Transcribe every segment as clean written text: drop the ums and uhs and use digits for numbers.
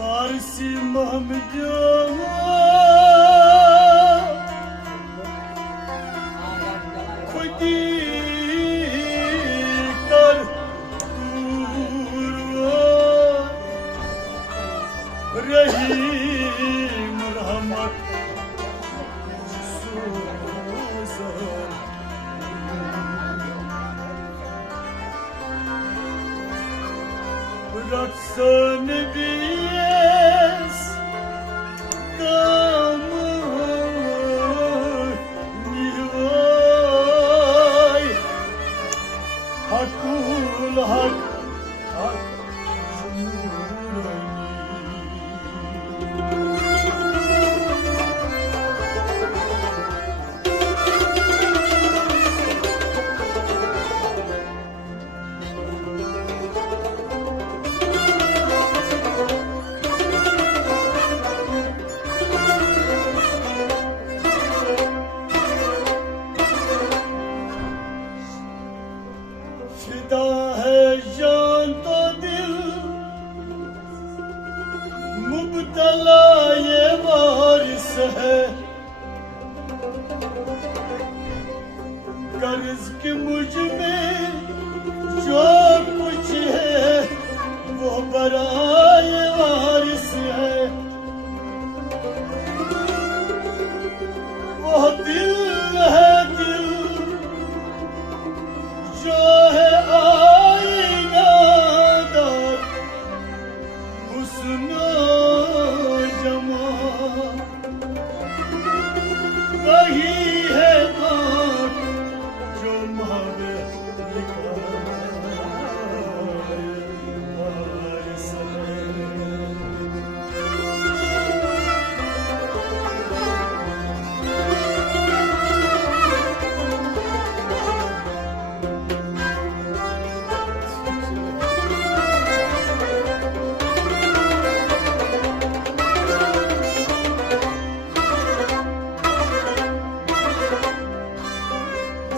वारसी महमदो खुदी कर दूर रहीम रहमत Raksan bies damar nivay hakul hak hak फिदा है जान तो दिल मुब्तला ये वारिस है कर्ज के मुझ में जो कुछ है वो बराए वारिस है वो दिल है दिल जो है आईनादार हुस्न जमा वही है आँख जो मावे लिखा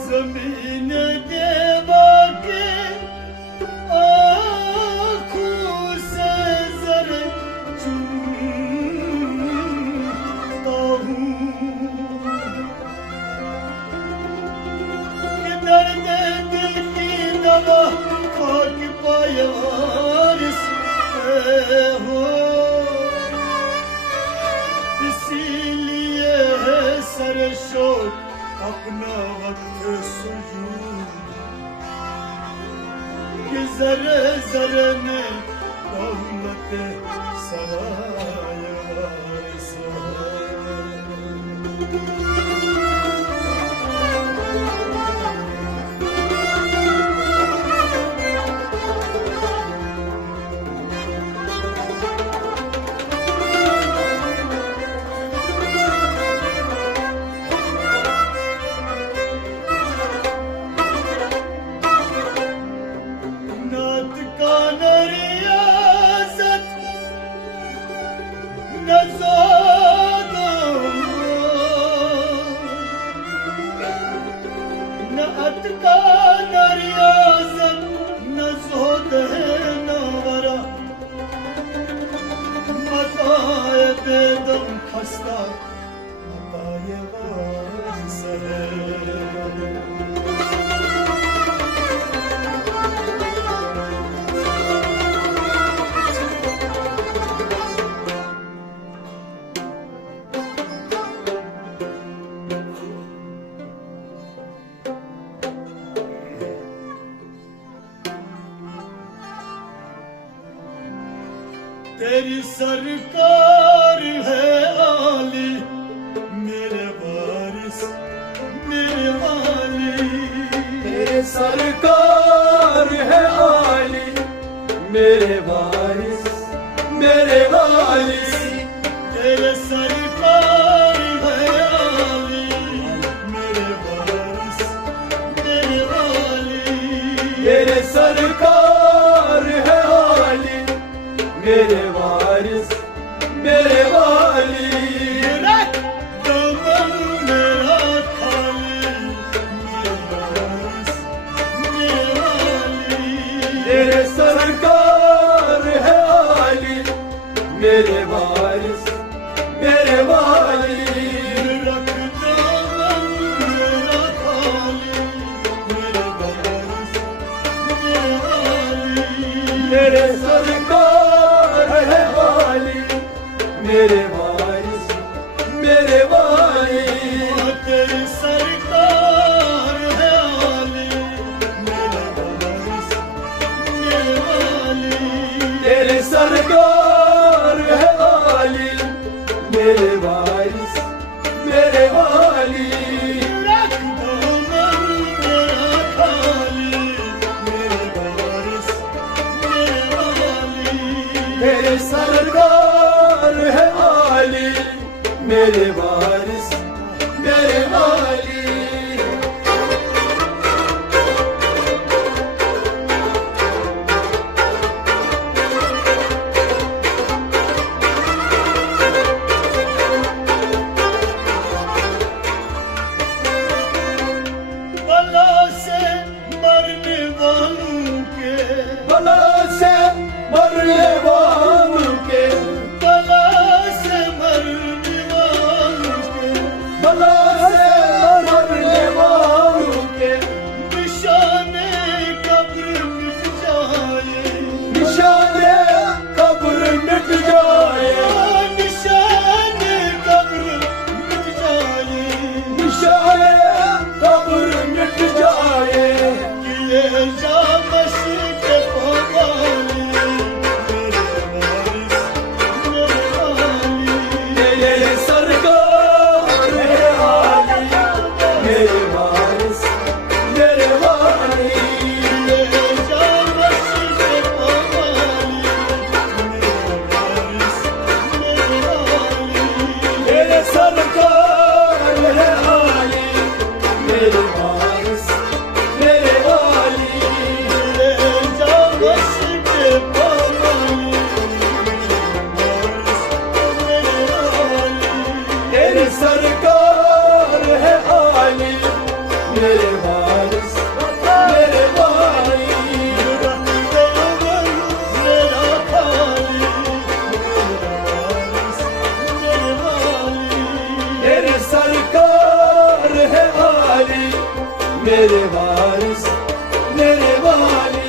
ज़मीन देवा के आँखों से ज़रे चूमता हूँ कि दर्द दिल की दवा खाक पाया वारिस हो इसीलिए है सरशोर अपना वक्त सुजूद कि ज़रे ज़रे में दौलत सराय वारिस नात का न रियाज़त न ज़ादा न अतका न रियाज़त न ज़ोद है न वरा मताए बेदम खस्ता मताए वारिस है तेरी सरकार है आली मेरे वारिस मेरे वाली तेरे सरकार है आली मेरे वारिस मेरे वाली तेरे सरकार है आली मेरे वारिस मेरे वाली तेरे सरकार है आली मेरे वारिस मेरे वाली दमन मेरा खाली मेरे वारिस मेरे वाली तेरे सरकार है आली मेरे वारिस मेरे वाली रख दामन मेरा खाली मेरे वारिस मेरे वाली मेरे सरकार है वाली मेरे वारिस मेरे वाली तेरी सरकार है आली मेरे वारिस मेरे वाली तेरे सरकार है वाली मेरे वारिस मेरे वाली रख दामन मेरा खाली मेरे वारिस मेरे वाली तेरे सरकार है वाली मेरे वारिस मेरे वाली बला से मरने वालों के बला से मरने वालों के बला से मरने वालों के बला से मरने वालों के निशाने कब्र मिट जाए निशाने कब्र मिट जाए निशाने कब्र मिट जाए निशाने कब्र मिट जाए किए जा मसीह के पवाली मेरे वारिस मेरे वाली तेरे सरकार है वाली मेरे वारिस मेरे वाली किए जा मसीह के पवाली मेरे वारिस मेरे वाली तेरे सरकार है वाली मेरे वारिस मेरे वाली तेरे सरकार है वाली मेरे वारिस मेरे वाली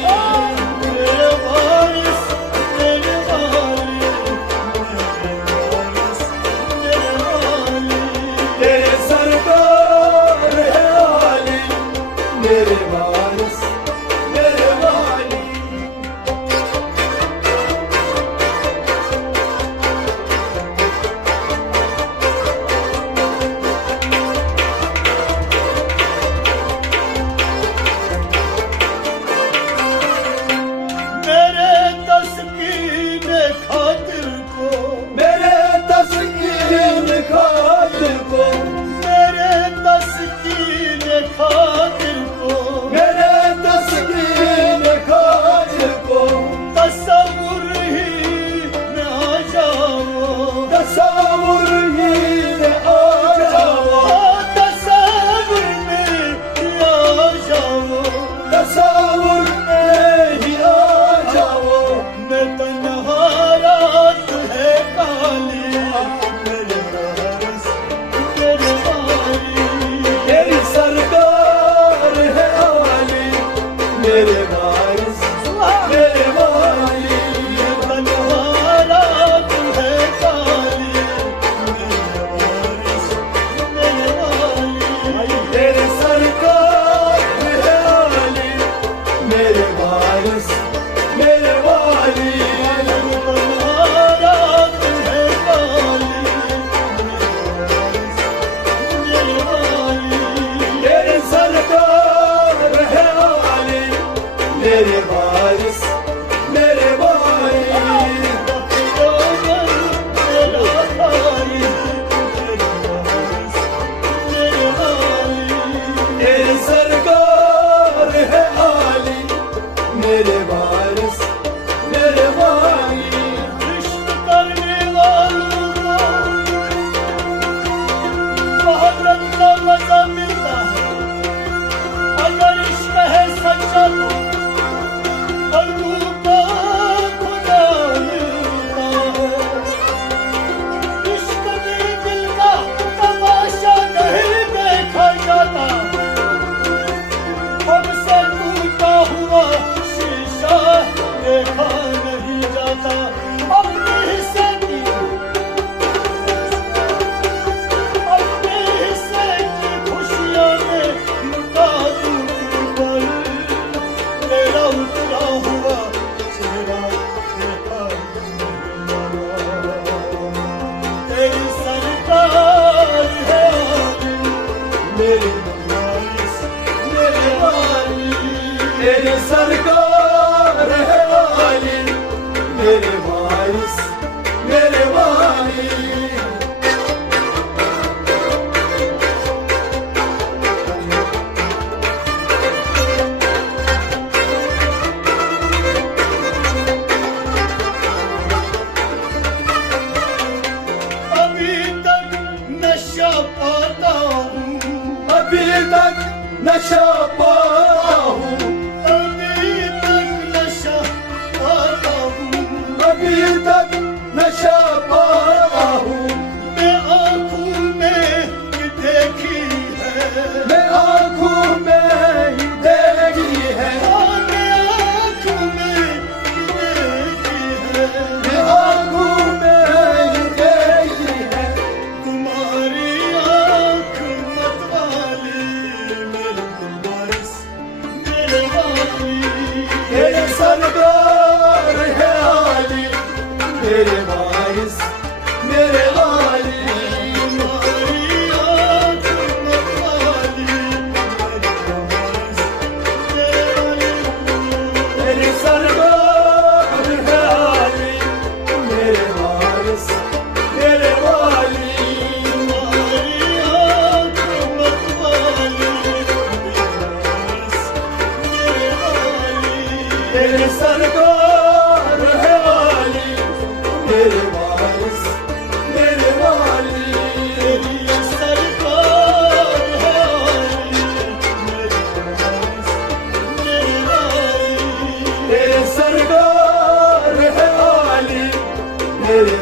तेरे सरकार है वाली मेरे वारिस मेरे वाली तेरे सरकार है वाली मेरे वारिस मेरे वाली तेरे सरकार है वाली मेरे वारिस मेरे वाली अभी तक नशा पाता हूँ, अभी तक नशा पाता हूँ अभी तक नशा पाता हूँ, अभी तक नशा पाता हूँ मैं आँखों में देखी है, मैं आँखों में ही देखी है मैं आँखों में देखी है, मैं आँखों में ही देखी है तुम्हारी आँख मतवाली मेरे वारिस मेरे वाली, तेरे सरकार है आली मेरे वारिस मेरे वाली तुम्हारी आँख मतवाली मेरे वारिस मेरे वाली। तेरे सरकार है आली मेरे वारिस मेरे वाली तुम्हारी आँख मतवाली मेरे वाली, तेरे सरकार है आली मेरे वारिस मेरे वाली तेरी सरकार है आली, मेरे वारिस मेरे वाली। तेरे सरकार है आली मेरे